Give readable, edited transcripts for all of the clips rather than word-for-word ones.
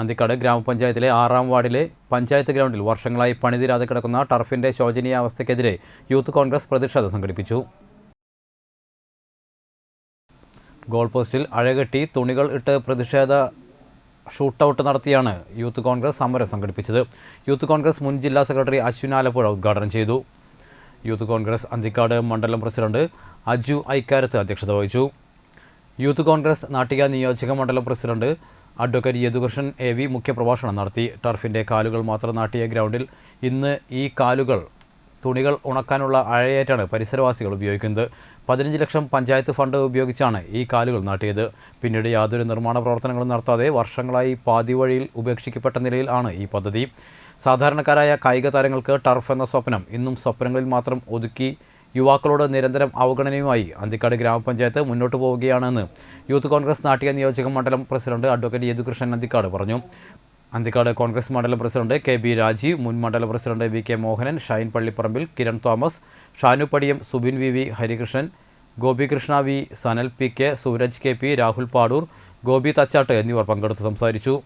അന്തിക്കാട് ഗ്രാമപഞ്ചായത്തിലെ 6-ാം വാർഡിലെ പഞ്ചായത്ത് ഗ്രൗണ്ടിൽ വർഷങ്ങളായി പണിതീരാതെ കിടക്കുന്ന ടർഫിന്റെ ശോചനീയാവസ്ഥയ്ക്കെതിരെ യൂത്ത് കോൺഗ്രസ് പ്രതിഷേധം സംഘടിപ്പിച്ചു. ഗോൾ പോസ്റ്റിൽ അഴകെട്ടി തുണികൾ ഇട്ട് പ്രതിഷേധ ഷൂട്ടൌട്ട് നടത്തിയാണ് യൂത്ത് കോൺഗ്രസ് സമരം സംഘടിപ്പിച്ചത്. യൂത്ത് കോൺഗ്രസ് മുൻ ജില്ലാ സെക്രട്ടറി അശ്വിൻ ആലപ്പുഴ ഉദ്ഘാടനം ചെയ്തു. യൂത്ത് കോൺഗ്രസ് അന്തിക്കാട് മണ്ഡലം പ്രസിഡന്റ് അജു ഐക്കാരത്ത് അധ്യക്ഷത വഹിച്ചു. യൂത്ത് കോൺഗ്രസ് നാട്ടിക നിയോജക മണ്ഡലം പ്രസിഡന്റ് അഡ്വക്കേറ്റ് യദുകൃഷ്ണൻ AV മുഖ്യപ്രഭാഷണം നടത്തി. ടർഫിൻ്റെ കാലുകൾ മാത്രം നാട്ടിയ ഗ്രൗണ്ടിൽ ഇന്ന് ഈ തുണികൾ ഉണക്കാനുള്ള അഴയേറ്റാണ് പരിസരവാസികൾ ഉപയോഗിക്കുന്നത്. 15 ലക്ഷം പഞ്ചായത്ത് ഫണ്ട് ഉപയോഗിച്ചാണ് ഈ കാലുകൾ നാട്ടിയത്. പിന്നീട് യാതൊരു നിർമ്മാണ പ്രവർത്തനങ്ങളും നടത്താതെ വർഷങ്ങളായി പാതി വഴിയിൽ ഉപേക്ഷിക്കപ്പെട്ട നിലയിൽ ആണ് ഈ പദ്ധതി. സാധാരണക്കാരായ കായിക താരങ്ങൾക്ക് ടർഫ് എന്ന സ്വപ്നം ഇന്നും സ്വപ്നങ്ങളിൽ മാത്രം ഒതുക്കി യുവാക്കളോട് നിരന്തരം അവഗണനയുമായി അന്തിക്കാട് ഗ്രാമപഞ്ചായത്ത് മുന്നോട്ട് പോവുകയാണെന്ന് യൂത്ത് കോൺഗ്രസ് നാട്ടിക നിയോജക മണ്ഡലം പ്രസിഡന്റ് അഡ്വക്കേറ്റ് യദുകൃഷ്ണൻ അന്തിക്കാട് പറഞ്ഞു. അന്തിക്കാട് കോൺഗ്രസ് മണ്ഡലം പ്രസിഡന്റ് KB രാജീവ്, മുൻ മണ്ഡലം president VK Mohanan, Shine Pallipparambil, Kiran Thomas, Shanu Padiyam, Subin VV Harikrishnan, Gopikrishna V, Sanal PK, Suraj KP, Rahul Padur, Gopi Thachattu എന്നിവർ പങ്കെടുത്ത് സംസാരിച്ചു.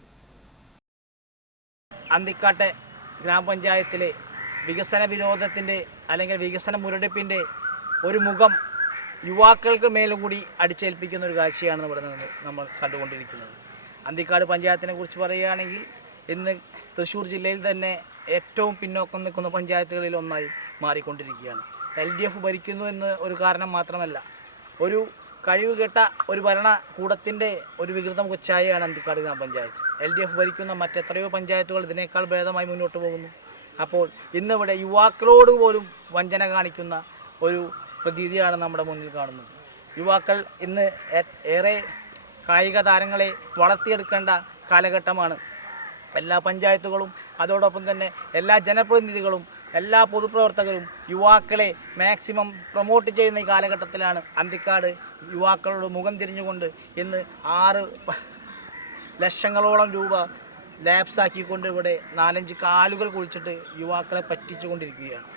അന്തിക്കാട്ടെ ഗ്രാമപഞ്ചായത്തിലെ വികസന വിരോധത്തിൻ്റെ അല്ലെങ്കിൽ വികസന മുരടിപ്പിൻ്റെ ഒരു മുഖം യുവാക്കൾക്ക് മേലും കൂടി അടിച്ചേൽപ്പിക്കുന്ന ഒരു കാഴ്ചയാണ് ഇവിടെ നിന്ന് നമ്മൾ കണ്ടുകൊണ്ടിരിക്കുന്നത്. അന്തിക്കാട് പഞ്ചായത്തിനെ കുറിച്ച് പറയുകയാണെങ്കിൽ ഇന്ന് തൃശ്ശൂർ ജില്ലയിൽ തന്നെ ഏറ്റവും പിന്നോക്കം നിൽക്കുന്ന പഞ്ചായത്തുകളിൽ ഒന്നായി മാറിക്കൊണ്ടിരിക്കുകയാണ്. LDF ഭരിക്കുന്നു എന്ന് ഒരു കാരണം മാത്രമല്ല, ഒരു കഴിവുകെട്ട ഒരു ഭരണകൂടത്തിൻ്റെ ഒരു വികൃത കൊച്ചായാണ് അന്തിക്കാട് ഗ്രാമപഞ്ചായത്ത്. LDF ഭരിക്കുന്ന മറ്റെത്രയോ പഞ്ചായത്തുകൾ ഇതിനേക്കാൾ ഭേദമായി മുന്നോട്ട് പോകുന്നു. അപ്പോൾ ഇന്നിവിടെ യുവാക്കളോട് പോലും വഞ്ചന കാണിക്കുന്ന ഒരു പ്രതീതിയാണ് നമ്മുടെ മുന്നിൽ കാണുന്നത്. യുവാക്കൾ ഇന്ന് ഏറെ കായിക താരങ്ങളെ വളർത്തിയെടുക്കേണ്ട കാലഘട്ടമാണ്. എല്ലാ പഞ്ചായത്തുകളും അതോടൊപ്പം തന്നെ എല്ലാ ജനപ്രതിനിധികളും എല്ലാ പൊതുപ്രവർത്തകരും യുവാക്കളെ മാക്സിമം പ്രൊമോട്ട് ചെയ്യുന്ന ഈ കാലഘട്ടത്തിലാണ് അന്തിക്കാട് യുവാക്കളോട് മുഖം തിരിഞ്ഞുകൊണ്ട് ഇന്ന് 6 ലക്ഷങ്ങളോളം രൂപ ലാപ്സാക്കിക്കൊണ്ട് ഇവിടെ 4-5 കാലുകൾ കുഴിച്ചിട്ട് യുവാക്കളെ പറ്റിച്ചുകൊണ്ടിരിക്കുകയാണ്.